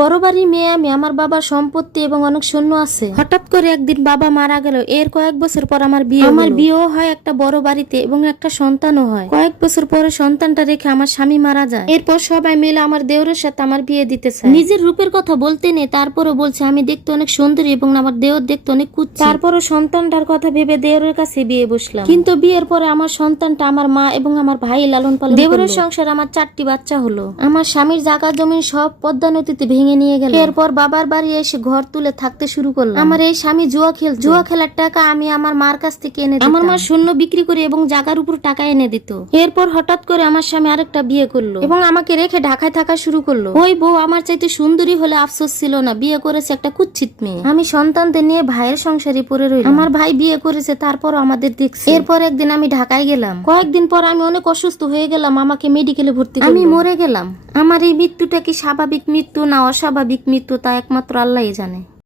বড় বাড়ির মেয়ে আমি, আমার বাবার সম্পত্তি এবং অনেক সৈন্য আছে। হঠাৎ করে একদিন বাবা মারা গেল। এর কয়েক বছর পর আমার বিয়েও হয় একটা বড় বাড়িতে এবং একটা সন্তানও হয়। কয়েক বছর পরে সন্তানটা রেখে আমার স্বামী মারা যায়। এরপর সবাই মিলে আমার দেওরের সাথে আমার বিয়ে দিতে চায়। নিজের রূপের কথা বলতে নেই, তারপরও বলছে আমি দেখতে অনেক সুন্দরী এবং আমার দেওর দেখতে অনেক কুচ্ছি। তারপরও সন্তানটার কথা ভেবে দেওরের কাছে বিয়ে বসলাম। কিন্তু বিয়ের পরে আমার সন্তানটা আমার মা এবং আমার ভাই লালন পালন। দেওরের সংসার আমার 4টি বাচ্চা হলো। আমার স্বামীর জায়গা জমি সব পদ্মা নদীতে ভেঙে নিয়ে গেল। এরপর বাবার বাড়ি এসে ঘর তুলে থাকতে শুরু করলাম। আমার এই স্বামী জুয়া খেলার টাকা আমি আমার মার কাছ থেকে এনে দিতাম। আমার মা শূন্য বিক্রি করে এবং জায়গার উপর টাকা এনে দিত। এরপর হঠাৎ করে আমার স্বামী আরেকটা বিয়ে করলো এবং আমাকে রেখে ঢাকায় থাকা শুরু করলো। ওই বউ আমার চাইতে সুন্দরী হলে আফসোস ছিল না, বিয়ে করেছে একটা কুচ্ছিত মেয়ে। আমি সন্তানদের নিয়ে ভাইয়ের সংসারে পড়ে রইলাম। আমার ভাই বিয়ে করেছে, তারপর আমাদের দেখছে। এরপর একদিন আমি ঢাকায় গেলাম। কয়েকদিন পর আমি অনেক অসুস্থ হয়ে গেলাম, আমাকে মেডিকেলে ভর্তি করলো। আমি মরে গেলাম। আমার এই মৃত্যুটা কি স্বাভাবিক মৃত্যু না অস্বাভাবিক মৃত্যু তা একমাত্র আল্লাহই জানে।